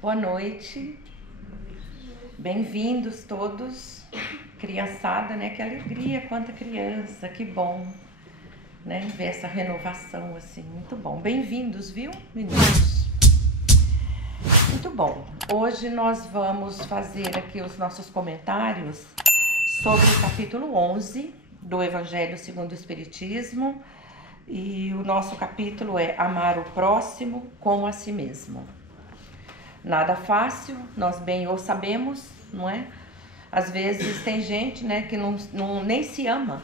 Boa noite, bem-vindos todos, criançada, né? Que alegria, quanta criança, que bom, né? Ver essa renovação assim, muito bom. Bem-vindos, viu, meninos? Muito bom. Hoje nós vamos fazer aqui os nossos comentários sobre o capítulo 11 do Evangelho segundo o Espiritismo, e o nosso capítulo é Amar o Próximo como a Si Mesmo. Nada fácil, nós bem o sabemos, não é? Às vezes tem gente, né, que nem se ama.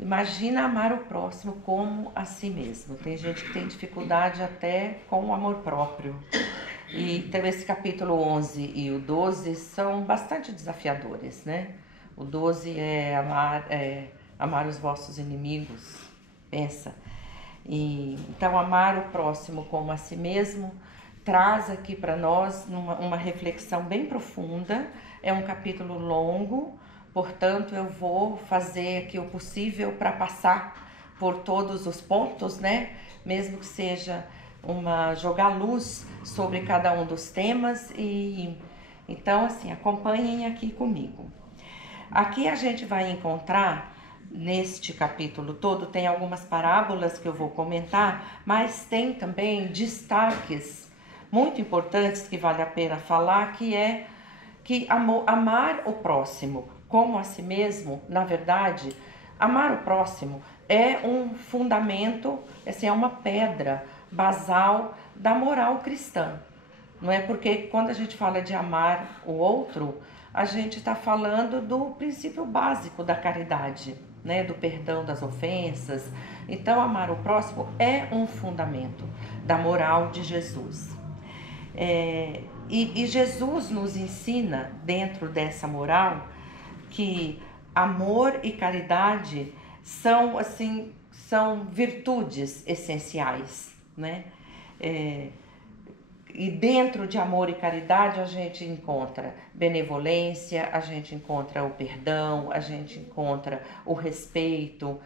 Imagina amar o próximo como a si mesmo. Tem gente que tem dificuldade até com o amor próprio. E então esse capítulo 11 e o 12 são bastante desafiadores, né? O 12 é amar os vossos inimigos, pensa. Então amar o próximo como a si mesmo traz aqui para nós uma reflexão bem profunda. É um capítulo longo, portanto eu vou fazer aqui o possível para passar por todos os pontos, né? Mesmo que seja jogar luz sobre cada um dos temas. E então assim, acompanhem aqui comigo. Aqui a gente vai encontrar, neste capítulo todo, tem algumas parábolas que eu vou comentar, mas tem também destaques muito importantes que vale a pena falar, que é que amar o próximo como a si mesmo, na verdade, amar o próximo é um fundamento, assim, é uma pedra basal da moral cristã. Não é? Porque quando a gente fala de amar o outro, a gente está falando do princípio básico da caridade, né? Do perdão das ofensas. Então, amar o próximo é um fundamento da moral de Jesus. E Jesus nos ensina, dentro dessa moral, que amor e caridade são virtudes essenciais, né? E dentro de amor e caridade a gente encontra benevolência, a gente encontra o perdão, a gente encontra o respeito.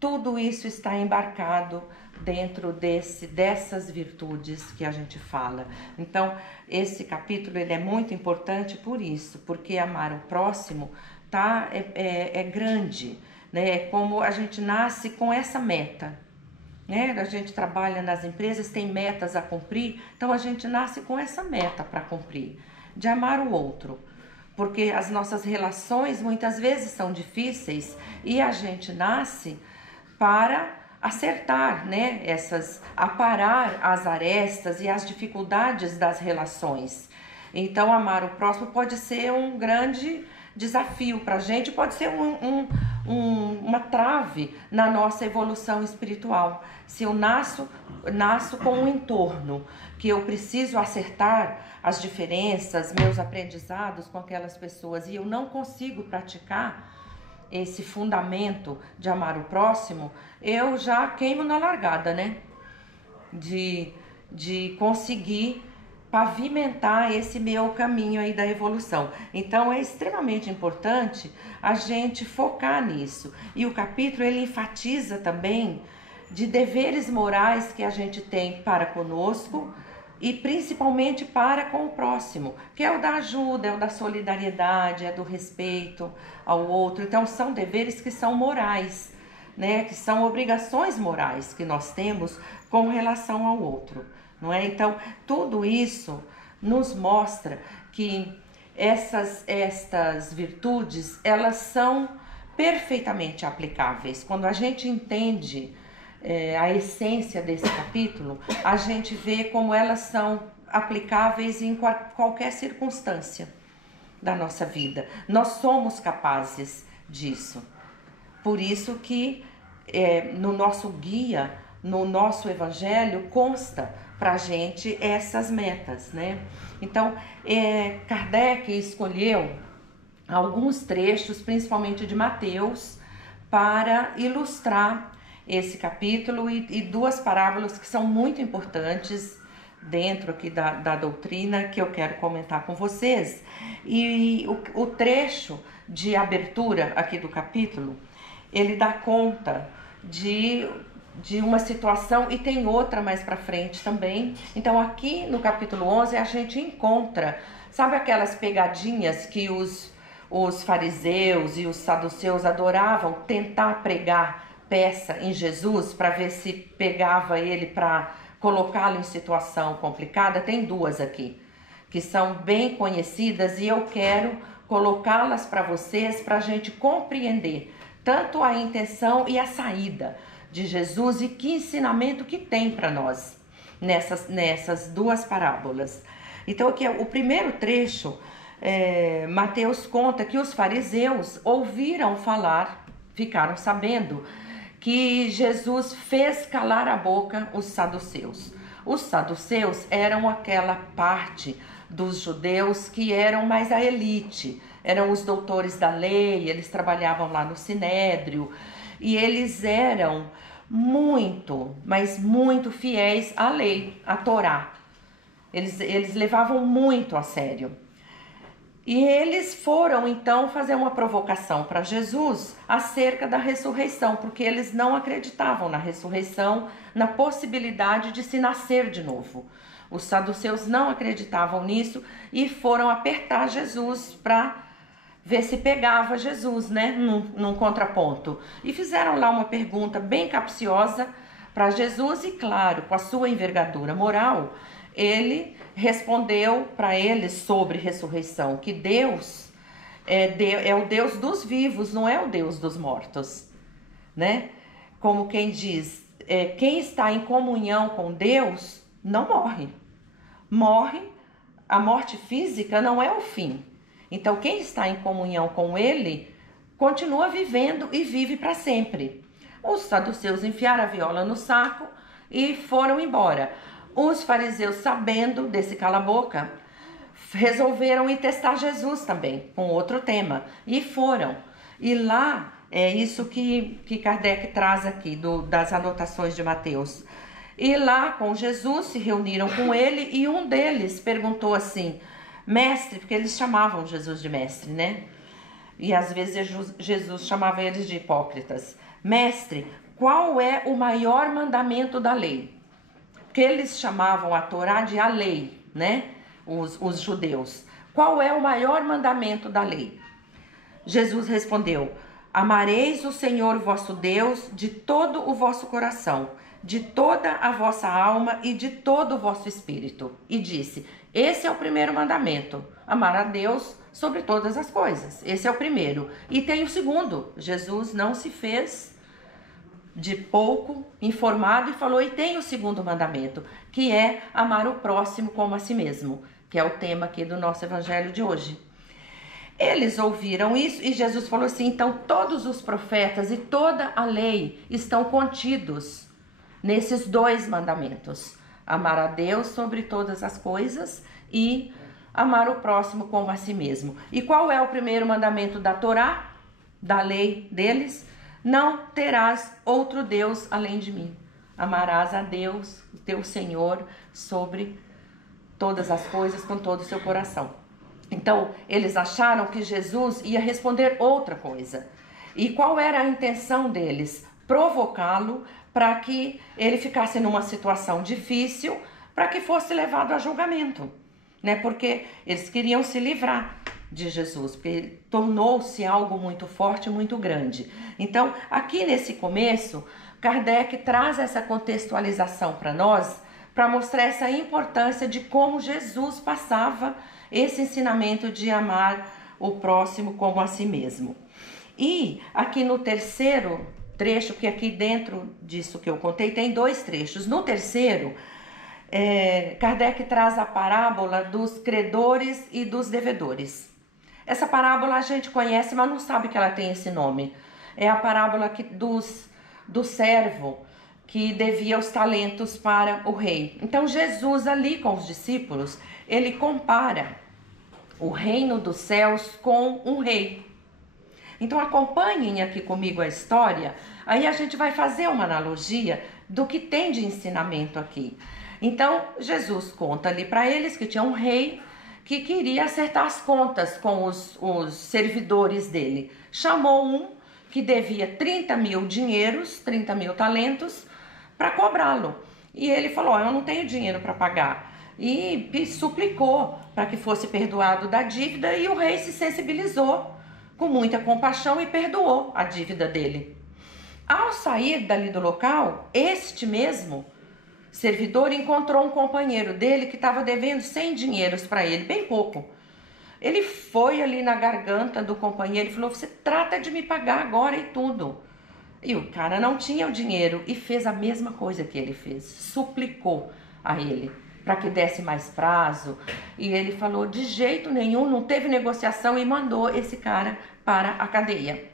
Tudo isso está embarcado dentro dessas virtudes que a gente fala. Então, esse capítulo ele é muito importante por isso, porque amar o próximo é grande, né? É como a gente nasce com essa meta, né? A gente trabalha nas empresas, tem metas a cumprir, então a gente nasce com essa meta para cumprir, de amar o outro. Porque as nossas relações muitas vezes são difíceis e a gente nasce para acertar, né, aparar as arestas e as dificuldades das relações. Então, amar o próximo pode ser um grande desafio para a gente, pode ser uma trave na nossa evolução espiritual. Se eu nasço com um entorno que eu preciso acertar as diferenças, meus aprendizados com aquelas pessoas, e eu não consigo praticar esse fundamento de amar o próximo, eu já queimo na largada, né? De conseguir pavimentar esse meu caminho aí da evolução. Então é extremamente importante a gente focar nisso. E o capítulo ele enfatiza também de deveres morais que a gente tem para conosco e principalmente para com o próximo, que é o da ajuda, é o da solidariedade, é do respeito ao outro. Então são deveres que são morais, né? Que são obrigações morais que nós temos com relação ao outro, não é? Então tudo isso nos mostra que estas virtudes, elas são perfeitamente aplicáveis. Quando a gente entende a essência desse capítulo, a gente vê como elas são aplicáveis em qualquer circunstância da nossa vida. Nós somos capazes disso. Por isso que no nosso guia, no nosso evangelho, consta pra gente essas metas, né? Então, Kardec escolheu alguns trechos, principalmente de Mateus, para ilustrar esse capítulo e duas parábolas que são muito importantes dentro aqui da doutrina que eu quero comentar com vocês. E o trecho de abertura aqui do capítulo, ele dá conta de uma situação e tem outra mais para frente também. Então aqui no capítulo 11 a gente encontra, sabe aquelas pegadinhas que os fariseus e os saduceus adoravam tentar pregar peça em Jesus para ver se pegava ele para colocá-lo em situação complicada? Tem duas aqui que são bem conhecidas e eu quero colocá-las para vocês para a gente compreender tanto a intenção e a saída de Jesus e que ensinamento que tem para nós nessas duas parábolas. Então aqui o primeiro trecho, Mateus conta que os fariseus ouviram falar, ficaram sabendo que Jesus fez calar a boca os saduceus. Os saduceus eram aquela parte dos judeus que eram mais a elite, eram os doutores da lei, eles trabalhavam lá no Sinédrio e eles eram muito, mas muito fiéis à lei, à Torá. Eles levavam muito a sério. E eles foram então fazer uma provocação para Jesus acerca da ressurreição, porque eles não acreditavam na ressurreição, na possibilidade de se nascer de novo. Os saduceus não acreditavam nisso e foram apertar Jesus para ver se pegava Jesus, né, num contraponto. E fizeram lá uma pergunta bem capciosa para Jesus e, claro, com a sua envergadura moral, ele respondeu para eles sobre ressurreição, que Deus é o Deus dos vivos, não é o Deus dos mortos, né? Como quem diz, quem está em comunhão com Deus não morre. Morre, a morte física não é o fim. Então quem está em comunhão com Ele continua vivendo e vive para sempre. Os saduceus enfiaram a viola no saco e foram embora. Os fariseus, sabendo desse cala-boca, resolveram ir testar Jesus também, com outro tema. E foram. E lá, é isso que Kardec traz aqui, das anotações de Mateus. E lá com Jesus, se reuniram com ele e um deles perguntou assim, mestre, porque eles chamavam Jesus de mestre, né? E às vezes Jesus chamava eles de hipócritas. Mestre, qual é o maior mandamento da lei? Porque eles chamavam a Torá de a lei, né? Os judeus. Qual é o maior mandamento da lei? Jesus respondeu, amareis o Senhor vosso Deus de todo o vosso coração, de toda a vossa alma e de todo o vosso espírito. E disse, esse é o primeiro mandamento, amar a Deus sobre todas as coisas. Esse é o primeiro. E tem o segundo, Jesus não se fez de pouco informado e falou, e tem o segundo mandamento, que é amar o próximo como a si mesmo, que é o tema aqui do nosso evangelho de hoje. Eles ouviram isso e Jesus falou assim, então todos os profetas e toda a lei estão contidos nesses dois mandamentos, amar a Deus sobre todas as coisas e amar o próximo como a si mesmo. E qual é o primeiro mandamento da Torá, da lei deles? Não terás outro Deus além de mim. Amarás a Deus, teu Senhor, sobre todas as coisas, com todo o seu coração. Então, eles acharam que Jesus ia responder outra coisa. E qual era a intenção deles? Provocá-lo para que ele ficasse numa situação difícil, para que fosse levado a julgamento, né? Porque eles queriam se livrar de Jesus, porque tornou-se algo muito forte, muito grande. Então, aqui nesse começo, Kardec traz essa contextualização para nós, para mostrar essa importância de como Jesus passava esse ensinamento de amar o próximo como a si mesmo. E aqui no terceiro trecho, que aqui dentro disso que eu contei, tem dois trechos. No terceiro, Kardec traz a parábola dos credores e dos devedores. Essa parábola a gente conhece, mas não sabe que ela tem esse nome. É a parábola do servo que devia os talentos para o rei. Então Jesus ali com os discípulos, ele compara o reino dos céus com um rei. Então acompanhem aqui comigo a história, aí a gente vai fazer uma analogia do que tem de ensinamento aqui. Então Jesus conta ali para eles que tinha um rei que queria acertar as contas com os servidores dele. Chamou um que devia 30 mil dinheiros, 30 mil talentos, para cobrá-lo. E ele falou: eu não tenho dinheiro para pagar. E suplicou para que fosse perdoado da dívida, e o rei se sensibilizou com muita compaixão e perdoou a dívida dele. Ao sair dali do local, este mesmo servidor encontrou um companheiro dele que estava devendo 100 dinheiros para ele, bem pouco. Ele foi ali na garganta do companheiro e falou: você trata de me pagar agora e tudo. E o cara não tinha o dinheiro e fez a mesma coisa que ele fez, suplicou a ele para que desse mais prazo. E ele falou: de jeito nenhum, não teve negociação, e mandou esse cara para a cadeia.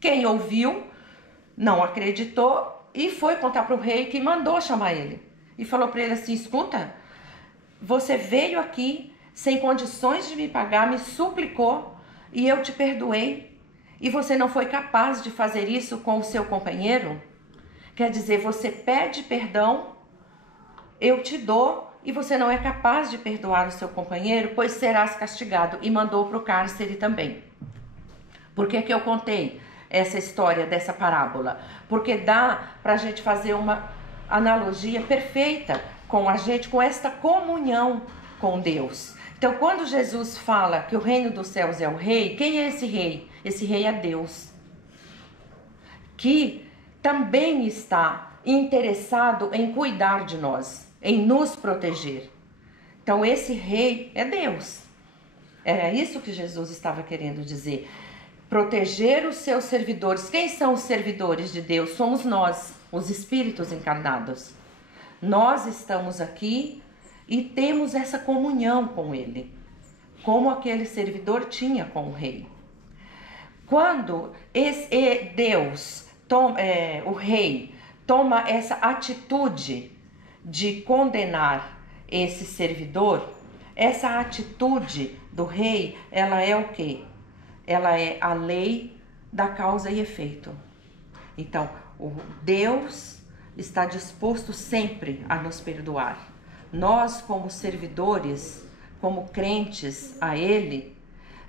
Quem ouviu não acreditou e foi contar para o rei, que mandou chamar ele. E falou para ele assim: escuta, você veio aqui sem condições de me pagar, me suplicou e eu te perdoei, e você não foi capaz de fazer isso com o seu companheiro? Quer dizer, você pede perdão, eu te dou, e você não é capaz de perdoar o seu companheiro, pois serás castigado. E mandou para o cárcere também. Por que eu contei essa história dessa parábola? Porque dá para a gente fazer uma analogia perfeita com a gente, com esta comunhão com Deus. Então, quando Jesus fala que o reino dos céus é o rei, quem é esse rei? Esse rei é Deus, que também está interessado em cuidar de nós, em nos proteger. Então, esse rei é Deus. Era isso que Jesus estava querendo dizer. Proteger os seus servidores. Quem são os servidores de Deus? Somos nós, os espíritos encarnados. Nós estamos aqui e temos essa comunhão com ele, como aquele servidor tinha com o rei. Quando Deus, o rei, toma essa atitude de condenar esse servidor, essa atitude do rei, ela é o quê? Ela é a lei da causa e efeito. Então, Deus está disposto sempre a nos perdoar. Nós, como servidores, como crentes a Ele,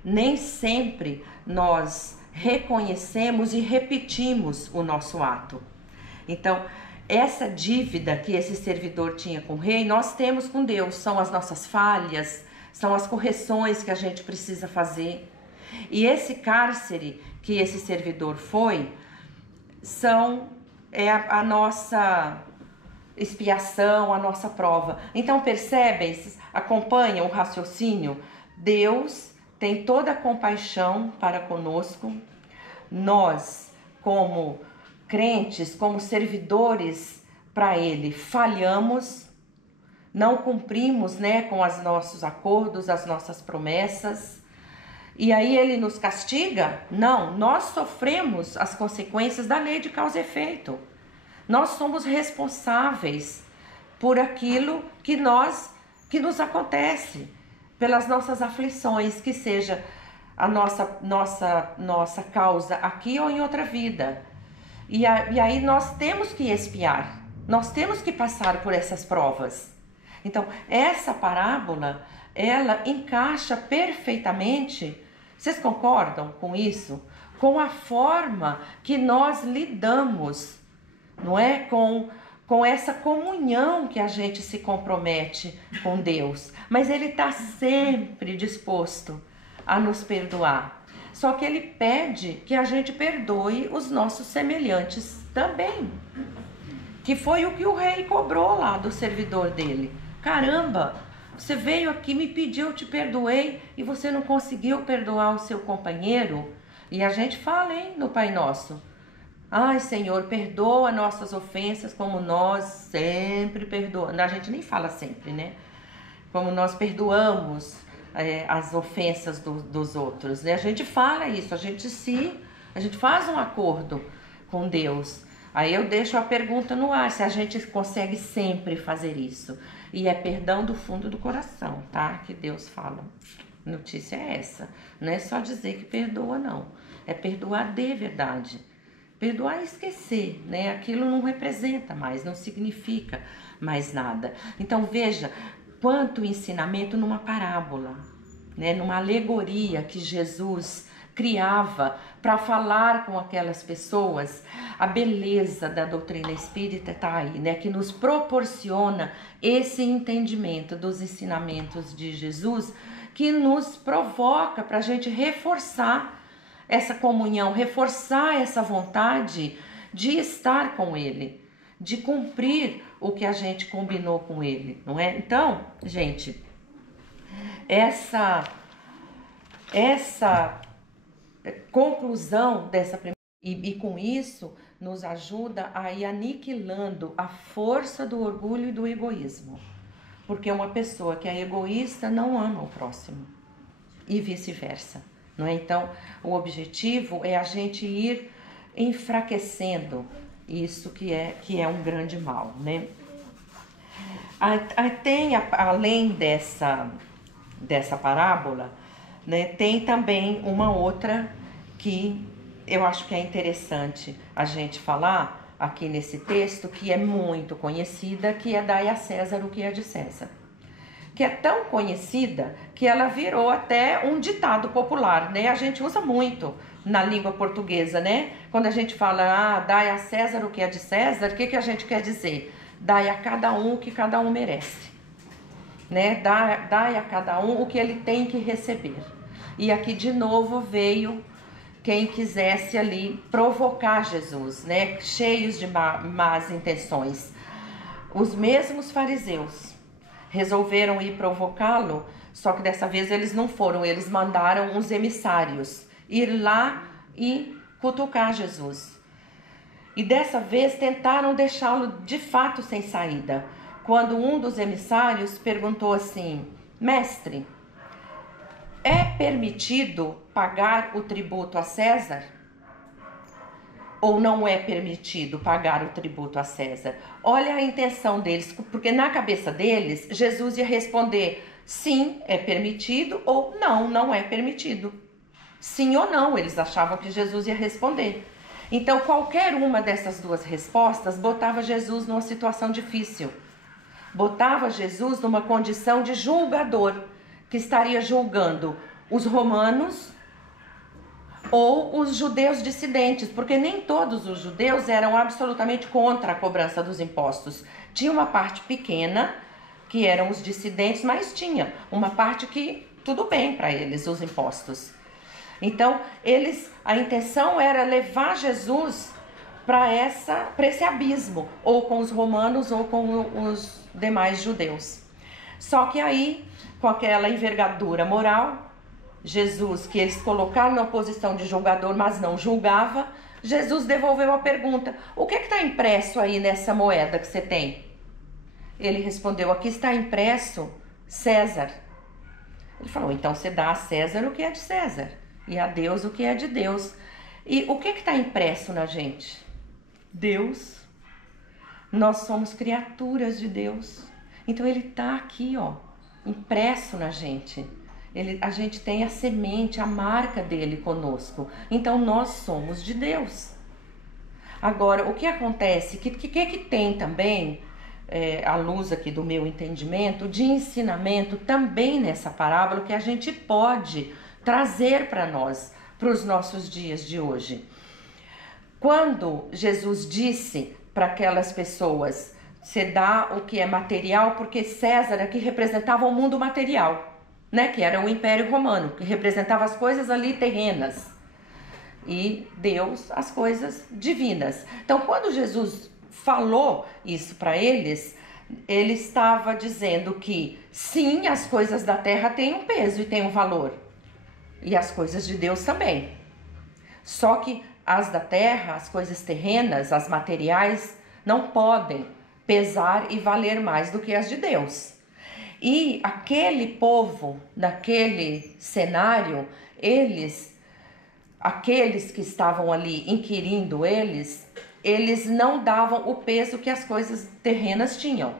nem sempre nós reconhecemos e repetimos o nosso ato. Então, essa dívida que esse servidor tinha com o rei, nós temos com Deus. São as nossas falhas, são as correções que a gente precisa fazer. E esse cárcere que esse servidor foi, é a nossa expiação, a nossa prova. Então percebem, acompanham o raciocínio. Deus tem toda a compaixão para conosco. Nós, como crentes, como servidores para Ele, falhamos, não cumprimos, com os nossos acordos, as nossas promessas. E aí Ele nos castiga? Não, nós sofremos as consequências da lei de causa e efeito. Nós somos responsáveis por aquilo que nos acontece, pelas nossas aflições, que seja a nossa causa aqui ou em outra vida. E aí nós temos que expiar, nós temos que passar por essas provas. Então, essa parábola, ela encaixa perfeitamente, vocês concordam com isso? Com a forma que nós lidamos, não é? Com essa comunhão que a gente se compromete com Deus. Mas Ele está sempre disposto a nos perdoar. Só que Ele pede que a gente perdoe os nossos semelhantes também. Que foi o que o rei cobrou lá do servidor dele. Caramba, você veio aqui, me pediu, eu te perdoei, e você não conseguiu perdoar o seu companheiro? E a gente fala, no Pai Nosso: ai, Senhor, perdoa nossas ofensas como nós sempre perdoamos. A gente nem fala sempre, né? Como nós perdoamos as ofensas dos outros, né? A gente fala isso, a gente faz um acordo com Deus. Aí eu deixo a pergunta no ar, se a gente consegue sempre fazer isso. E é perdão do fundo do coração, tá? Que Deus fala. A notícia é essa. Não é só dizer que perdoa, não. É perdoar de verdade. Perdoar e esquecer, né? Aquilo não representa mais, não significa mais nada. Então veja quanto ensinamento numa parábola, né? Numa alegoria que Jesus criava para falar com aquelas pessoas. A beleza da doutrina espírita está aí, né? Que nos proporciona esse entendimento dos ensinamentos de Jesus, que nos provoca para a gente reforçar essa comunhão, reforçar essa vontade de estar com Ele, de cumprir o que a gente combinou com Ele, não é? Então, gente, essa conclusão dessa primeira e com isso nos ajuda a ir aniquilando a força do orgulho e do egoísmo, porque uma pessoa que é egoísta não ama o próximo e vice-versa, não é? Então o objetivo é a gente ir enfraquecendo isso que é um grande mal, né? Tem, além dessa parábola, né, tem também uma outra que eu acho que é interessante a gente falar aqui nesse texto, que é muito conhecida, que é dai a César o que é de César. Que é tão conhecida que ela virou até um ditado popular, né? A gente usa muito na língua portuguesa, né? Quando a gente fala, dai a César o que é de César, o que a gente quer dizer? Dai a cada um o que cada um merece, né? Dai a cada um o que ele tem que receber. E aqui de novo veio quem quisesse ali provocar Jesus, né? Cheios de más intenções. Os mesmos fariseus resolveram ir provocá-lo, só que dessa vez eles não foram, eles mandaram uns emissários ir lá e cutucar Jesus. E dessa vez tentaram deixá-lo de fato sem saída, quando um dos emissários perguntou assim: mestre, é permitido pagar o tributo a César? Ou não é permitido pagar o tributo a César? Olha a intenção deles, porque na cabeça deles, Jesus ia responder sim, é permitido, ou não, não é permitido. Sim ou não, eles achavam que Jesus ia responder. Então, qualquer uma dessas duas respostas botava Jesus numa situação difícil. Botava Jesus numa condição de julgador, que estaria julgando os romanos ou os judeus dissidentes, porque nem todos os judeus eram absolutamente contra a cobrança dos impostos. Tinha uma parte pequena, que eram os dissidentes, mas tinha uma parte que tudo bem para eles, os impostos. Então, a intenção era levar Jesus para esse abismo, ou com os romanos ou com os demais judeus. Só que aí, com aquela envergadura moral, Jesus, que eles colocaram na posição de julgador, mas não julgava, Jesus devolveu a pergunta: o que está impresso aí nessa moeda que você tem? Ele respondeu: aqui está impresso César. Ele falou: então você dá a César o que é de César e a Deus o que é de Deus. E o que está impresso na gente? Deus. Nós somos criaturas de Deus. Então ele está aqui, ó, impresso na gente. A gente tem a semente, a marca dele conosco. Então nós somos de Deus. Agora, o que acontece? Que tem também, à luz aqui do meu entendimento, de ensinamento também nessa parábola, que a gente pode trazer para nós, para os nossos dias de hoje. Quando Jesus disse para aquelas pessoas: você dá o que é material, porque César aqui representava o mundo material, né, que era o Império Romano, que representava as coisas ali terrenas, e Deus as coisas divinas. Então, quando Jesus falou isso para eles, ele estava dizendo que sim, as coisas da terra têm um peso e têm um valor, e as coisas de Deus também. Só que as da terra, as coisas terrenas, as materiais, não podem pesar e valer mais do que as de Deus. E aquele povo, naquele cenário, aqueles que estavam ali inquirindo eles não davam o peso que as coisas terrenas tinham.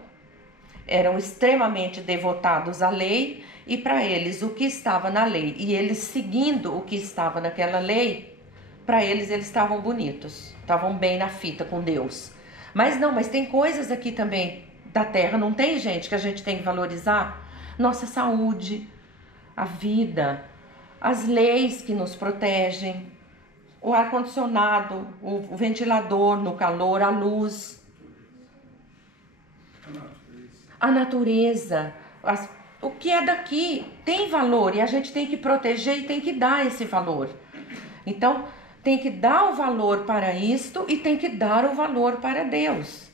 Eram extremamente devotados à lei, e para eles o que estava na lei, e eles seguindo o que estava naquela lei, para eles estavam bonitos, estavam bem na fita com Deus. Mas tem coisas aqui também da terra, não tem, gente, que a gente tem que valorizar? Nossa saúde, a vida, as leis que nos protegem, o ar-condicionado, o ventilador no calor, a luz, a natureza, o que é daqui tem valor e a gente tem que proteger e tem que dar esse valor. Então, tem que dar o valor para isto e tem que dar o valor para Deus.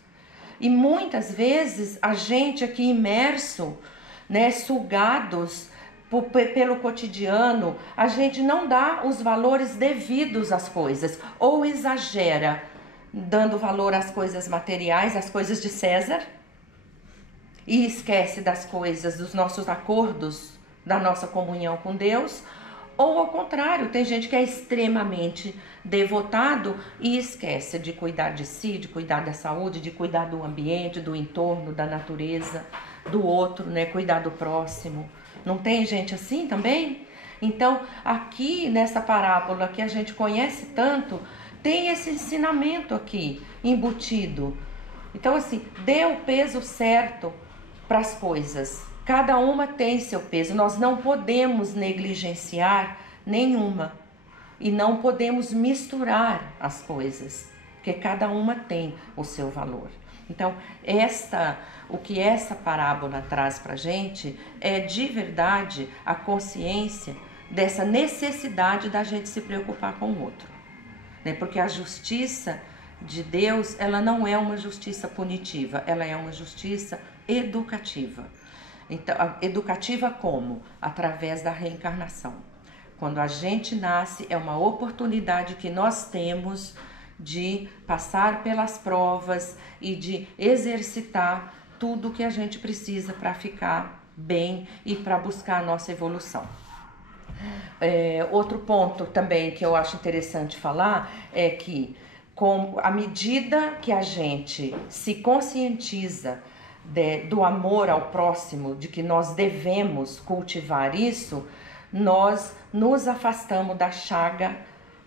E muitas vezes a gente aqui imerso, né, sugados pelo cotidiano, a gente não dá os valores devidos às coisas, ou exagera, dando valor às coisas materiais, às coisas de César, e esquece das coisas, dos nossos acordos, da nossa comunhão com Deus. Ou ao contrário, tem gente que é extremamente devotado e esquece de cuidar de si, de cuidar da saúde, de cuidar do ambiente, do entorno, da natureza, do outro, né? Cuidar do próximo. Não tem gente assim também? Então, aqui nessa parábola que a gente conhece tanto, tem esse ensinamento aqui embutido. Então, assim, dê o peso certo para as coisas. Cada uma tem seu peso. Nós não podemos negligenciar nenhuma. E não podemos misturar as coisas, porque cada uma tem o seu valor. Então, o que essa parábola traz para a gente é de verdade a consciência dessa necessidade da gente se preocupar com o outro, né? Porque a justiça de Deus, ela não é uma justiça punitiva, ela é uma justiça educativa. Então, educativa como? Através da reencarnação. Quando a gente nasce, é uma oportunidade que nós temos de passar pelas provas e de exercitar tudo que a gente precisa para ficar bem e para buscar a nossa evolução. Outro ponto também que eu acho interessante falar é que, à medida que a gente se conscientiza do amor ao próximo, de que nós devemos cultivar isso, nós nos afastamos da chaga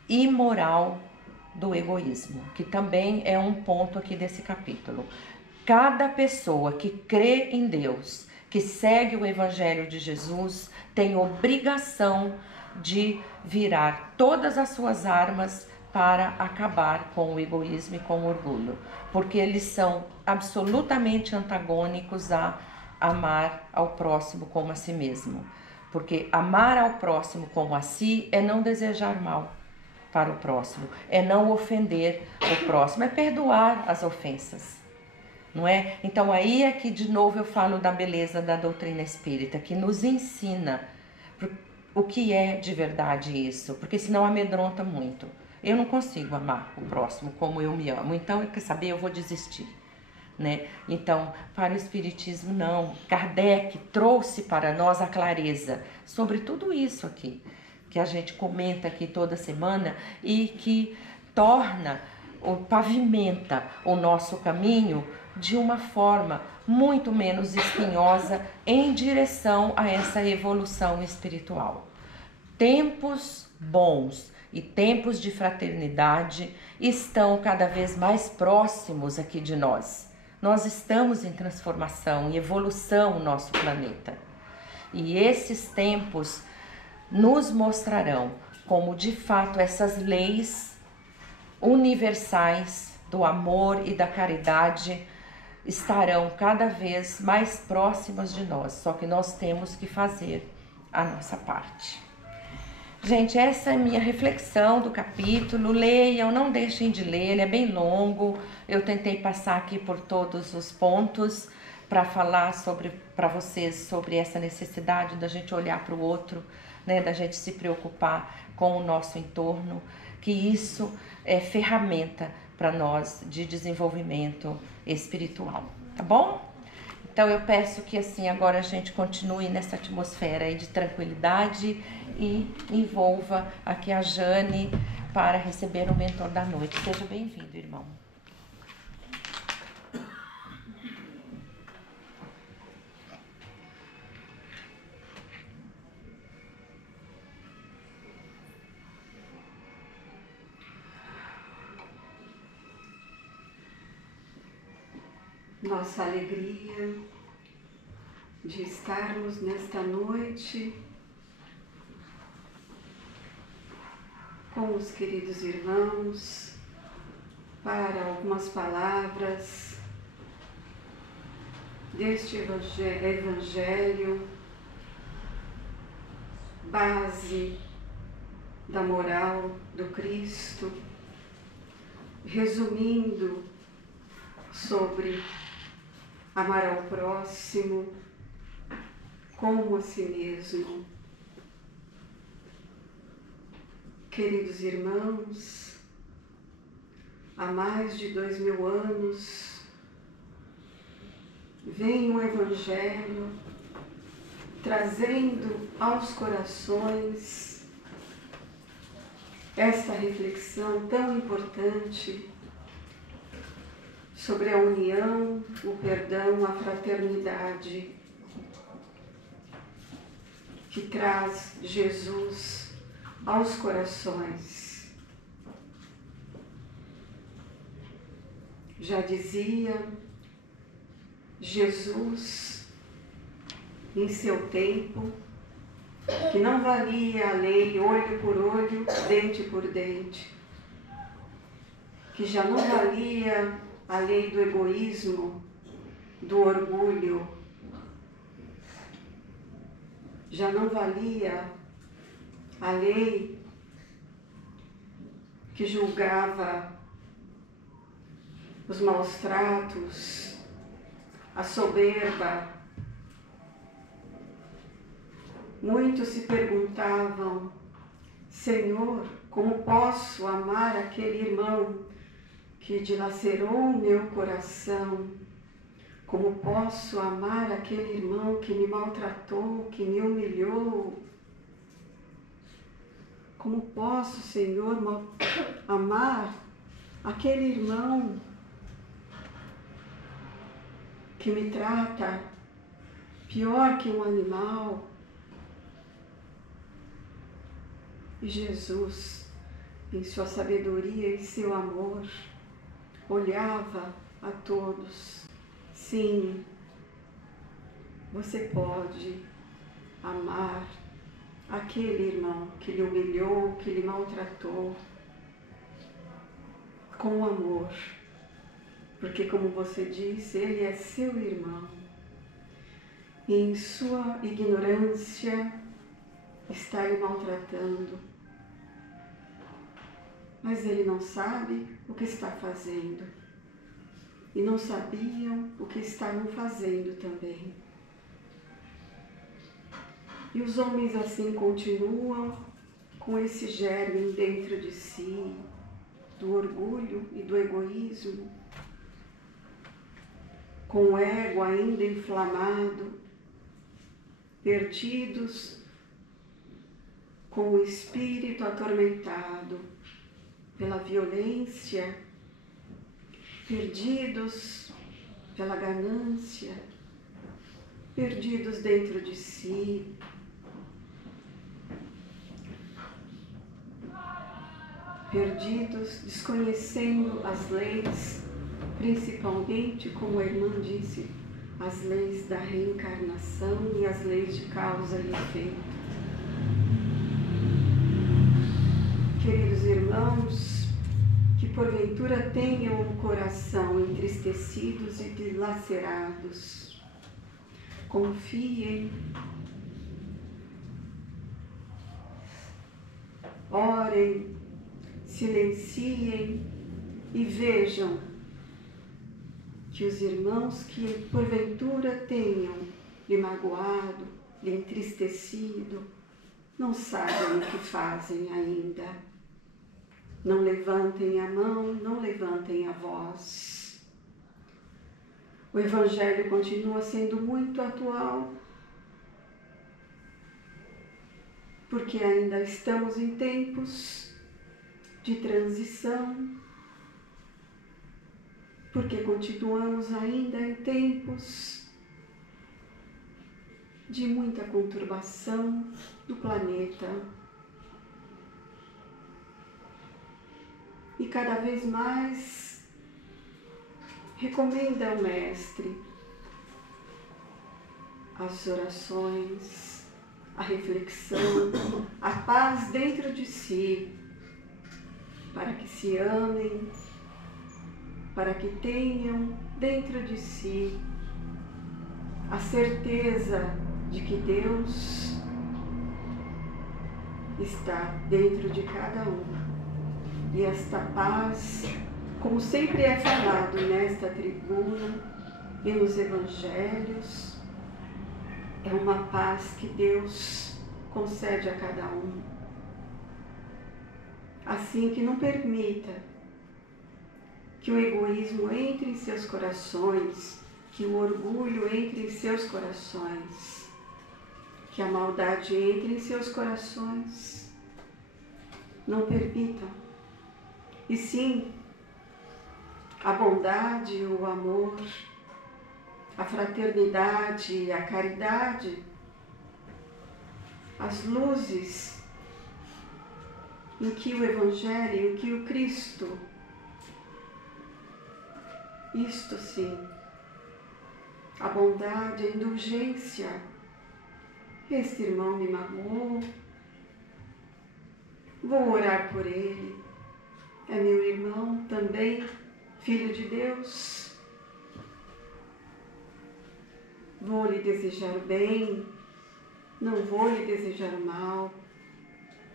imoral do egoísmo, que também é um ponto aqui desse capítulo. Cada pessoa que crê em Deus, que segue o Evangelho de Jesus, tem obrigação de virar todas as suas armas para acabar com o egoísmo e com o orgulho, porque eles são absolutamente antagônicos a amar ao próximo como a si mesmo. Porque amar ao próximo como a si é não desejar mal para o próximo, é não ofender o próximo, é perdoar as ofensas, não é? Então aí é que de novo eu falo da beleza da doutrina espírita, que nos ensina o que é de verdade isso, porque senão amedronta muito. Eu não consigo amar o próximo como eu me amo, então, quer saber, eu vou desistir, né? Então, para o Espiritismo não. Kardec trouxe para nós a clareza sobre tudo isso aqui, que a gente comenta aqui toda semana e que pavimenta o nosso caminho de uma forma muito menos espinhosa em direção a essa evolução espiritual. Tempos bons e tempos de fraternidade estão cada vez mais próximos aqui de nós. Nós estamos em transformação e evolução no nosso planeta. E esses tempos nos mostrarão como de fato essas leis universais do amor e da caridade estarão cada vez mais próximas de nós. Só que nós temos que fazer a nossa parte. Gente, essa é a minha reflexão do capítulo. Leiam, não deixem de ler, ele é bem longo. Eu tentei passar aqui por todos os pontos para falar para vocês sobre essa necessidade da gente olhar para o outro, né, da gente se preocupar com o nosso entorno, que isso é ferramenta para nós de desenvolvimento espiritual, tá bom? Então eu peço que assim agora a gente continue nessa atmosfera aí de tranquilidade e envolva aqui a Jane para receber o mentor da noite. Seja bem-vindo, irmão. Nossa alegria de estarmos nesta noite com os queridos irmãos para algumas palavras deste Evangelho, base da moral do Cristo, resumindo sobre amar ao próximo como a si mesmo. Queridos irmãos, há mais de 2000 anos, vem o Evangelho trazendo aos corações esta reflexão tão importante sobre a união, o perdão, a fraternidade, que traz Jesus aos corações. Já dizia Jesus em seu tempo que não valia a lei olho por olho, dente por dente, que já não valia a lei do egoísmo, do orgulho, já não valia a lei que julgava os maus tratos, a soberba. Muitos se perguntavam: Senhor, como posso amar aquele irmão que dilacerou meu coração? Como posso amar aquele irmão que me maltratou, que me humilhou? Como posso, Senhor, amar aquele irmão que me trata pior que um animal? E Jesus, em sua sabedoria e seu amor, olhava a todos. Sim, você pode amar aquele irmão que lhe humilhou, que lhe maltratou, com amor, porque, como você disse, ele é seu irmão. E em sua ignorância está lhe maltratando, mas ele não sabe o que está fazendo. E não sabiam o que estavam fazendo também. E os homens assim continuam com esse germe dentro de si, do orgulho e do egoísmo, com o ego ainda inflamado, perdidos, com o espírito atormentado pela violência, perdidos pela ganância, perdidos dentro de si, perdidos, desconhecendo as leis, principalmente, como a irmã disse, as leis da reencarnação e as leis de causa e efeito. Queridos irmãos, que porventura tenham o coração entristecidos e dilacerados, confiem, orem, silenciem e vejam que os irmãos que porventura tenham lhe magoado, lhe entristecido, não sabem o que fazem ainda. Não levantem a mão, não levantem a voz. O Evangelho continua sendo muito atual, porque ainda estamos em tempos de transição, porque continuamos ainda em tempos de muita conturbação do planeta. E cada vez mais recomenda ao Mestre as orações, a reflexão, a paz dentro de si, para que se amem, para que tenham dentro de si a certeza de que Deus está dentro de cada um. E esta paz, como sempre é falado nesta tribuna e nos evangelhos, é uma paz que Deus concede a cada um. Assim que não permita que o egoísmo entre em seus corações, que o orgulho entre em seus corações, que a maldade entre em seus corações. Não permitam. E sim, a bondade, o amor, a fraternidade, a caridade, as luzes em que o Evangelho, em que o Cristo, isto sim, a bondade, a indulgência. Este irmão me magoou, vou orar por ele, é meu irmão também, filho de Deus. Vou lhe desejar o bem, não vou lhe desejar o mal,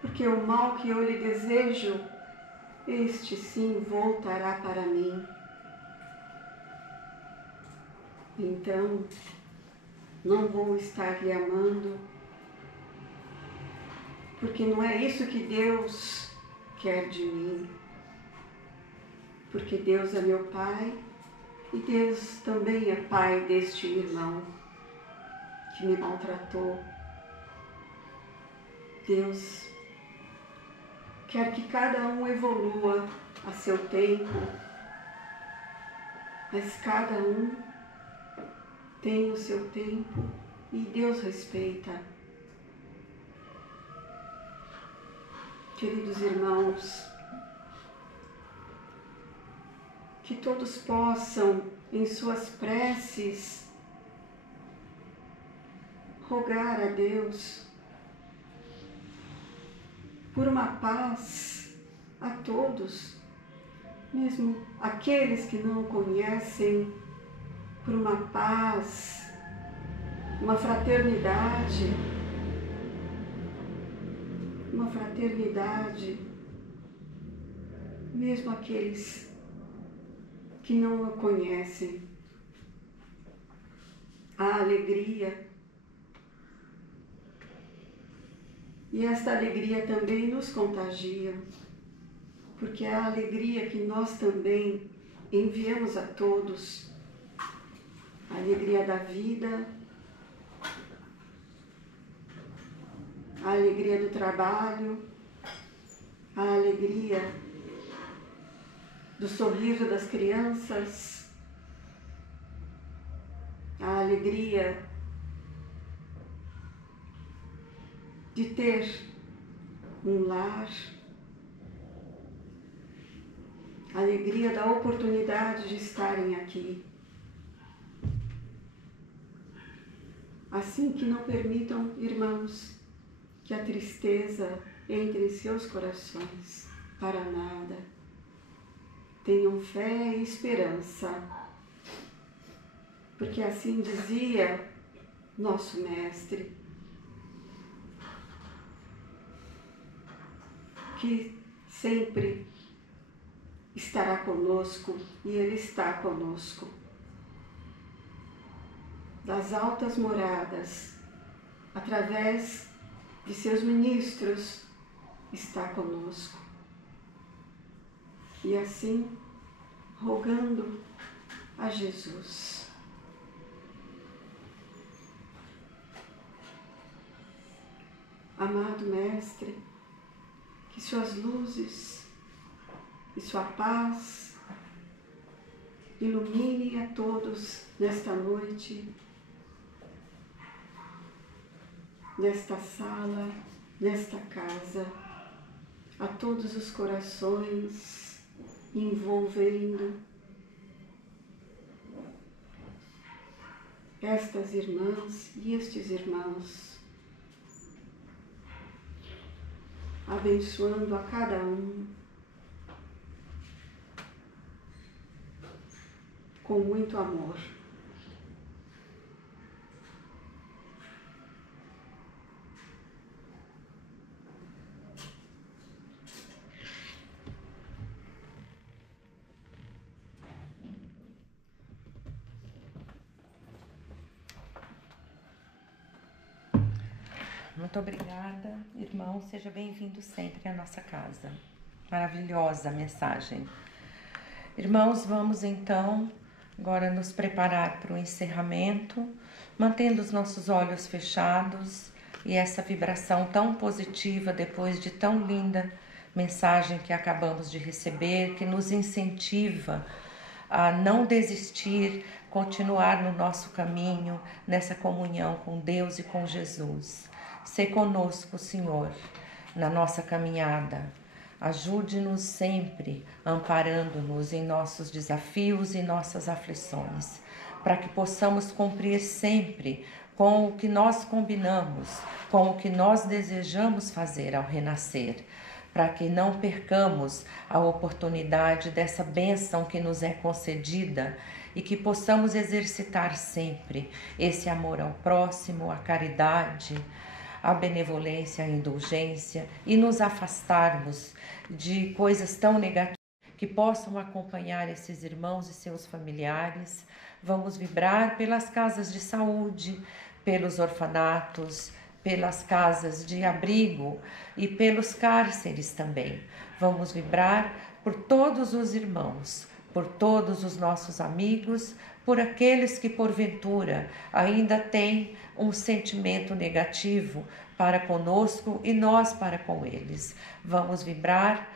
porque o mal que eu lhe desejo, este sim voltará para mim. Então, não vou estar lhe amando, porque não é isso que Deus quer de mim. Porque Deus é meu Pai e Deus também é Pai deste irmão que me maltratou. Deus quer que cada um evolua a seu tempo, mas cada um tem o seu tempo e Deus respeita. Queridos irmãos, que todos possam, em suas preces, rogar a Deus por uma paz a todos, mesmo aqueles que não o conhecem, por uma paz, uma fraternidade, mesmo aqueles que não o conhecem. A alegria. E esta alegria também nos contagia, porque é a alegria que nós também enviamos a todos. A alegria da vida, a alegria do trabalho, a alegria do sorriso das crianças, a alegria de ter um lar, a alegria da oportunidade de estarem aqui. Assim que não permitam, irmãos, que a tristeza entre em seus corações, para nada. Tenham fé e esperança, porque assim dizia nosso Mestre, que sempre estará conosco e Ele está conosco. Das altas moradas, através de seus ministros, está conosco. E assim, rogando a Jesus. Amado Mestre, que suas luzes e sua paz iluminem a todos nesta noite, nesta sala, nesta casa, a todos os corações, envolvendo estas irmãs e estes irmãos, abençoando a cada um, com muito amor. Muito obrigada, irmão. Seja bem-vindo sempre à nossa casa. Maravilhosa mensagem. Irmãos, vamos então agora nos preparar para o encerramento, mantendo os nossos olhos fechados e essa vibração tão positiva depois de tão linda mensagem que acabamos de receber, que nos incentiva a não desistir, continuar no nosso caminho, nessa comunhão com Deus e com Jesus. Sê conosco, Senhor, na nossa caminhada. Ajude-nos sempre, amparando-nos em nossos desafios e nossas aflições, para que possamos cumprir sempre com o que nós combinamos, com o que nós desejamos fazer ao renascer, para que não percamos a oportunidade dessa bênção que nos é concedida e que possamos exercitar sempre esse amor ao próximo, a caridade, a benevolência, a indulgência e nos afastarmos de coisas tão negativas que possam acompanhar esses irmãos e seus familiares. Vamos vibrar pelas casas de saúde, pelos orfanatos, pelas casas de abrigo e pelos cárceres também. Vamos vibrar por todos os irmãos, por todos os nossos amigos, por aqueles que porventura ainda têm um sentimento negativo para conosco e nós para com eles. Vamos vibrar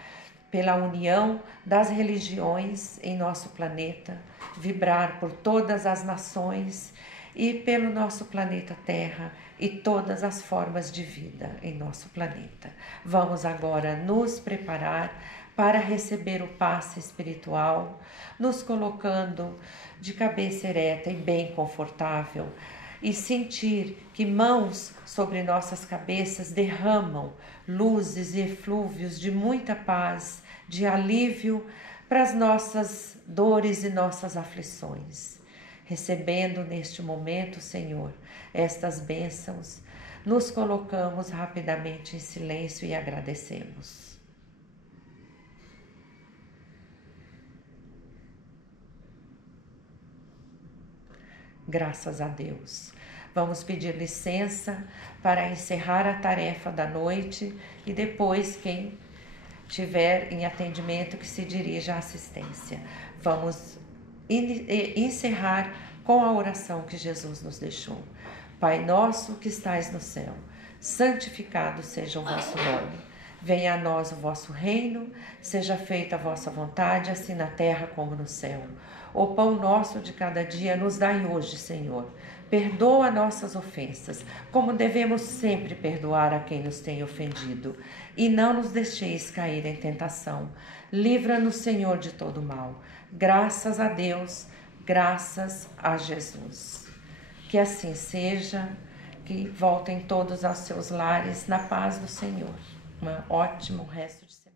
pela união das religiões em nosso planeta, vibrar por todas as nações e pelo nosso planeta Terra e todas as formas de vida em nosso planeta. Vamos agora nos preparar para receber o passe espiritual, nos colocando de cabeça ereta e bem confortável e sentir que mãos sobre nossas cabeças derramam luzes e eflúvios de muita paz, de alívio para as nossas dores e nossas aflições. Recebendo neste momento, Senhor, estas bênçãos, nos colocamos rapidamente em silêncio e agradecemos. Graças a Deus. Vamos pedir licença para encerrar a tarefa da noite e depois quem tiver em atendimento que se dirija à assistência. Vamos encerrar com a oração que Jesus nos deixou. Pai nosso que estais no céu, santificado seja o vosso nome. Venha a nós o vosso reino, seja feita a vossa vontade, assim na terra como no céu. O pão nosso de cada dia nos dai hoje, Senhor. Perdoa nossas ofensas, como devemos sempre perdoar a quem nos tem ofendido. E não nos deixeis cair em tentação. Livra-nos, Senhor, de todo mal. Graças a Deus, graças a Jesus. Que assim seja, que voltem todos aos seus lares na paz do Senhor. Um ótimo resto de semana.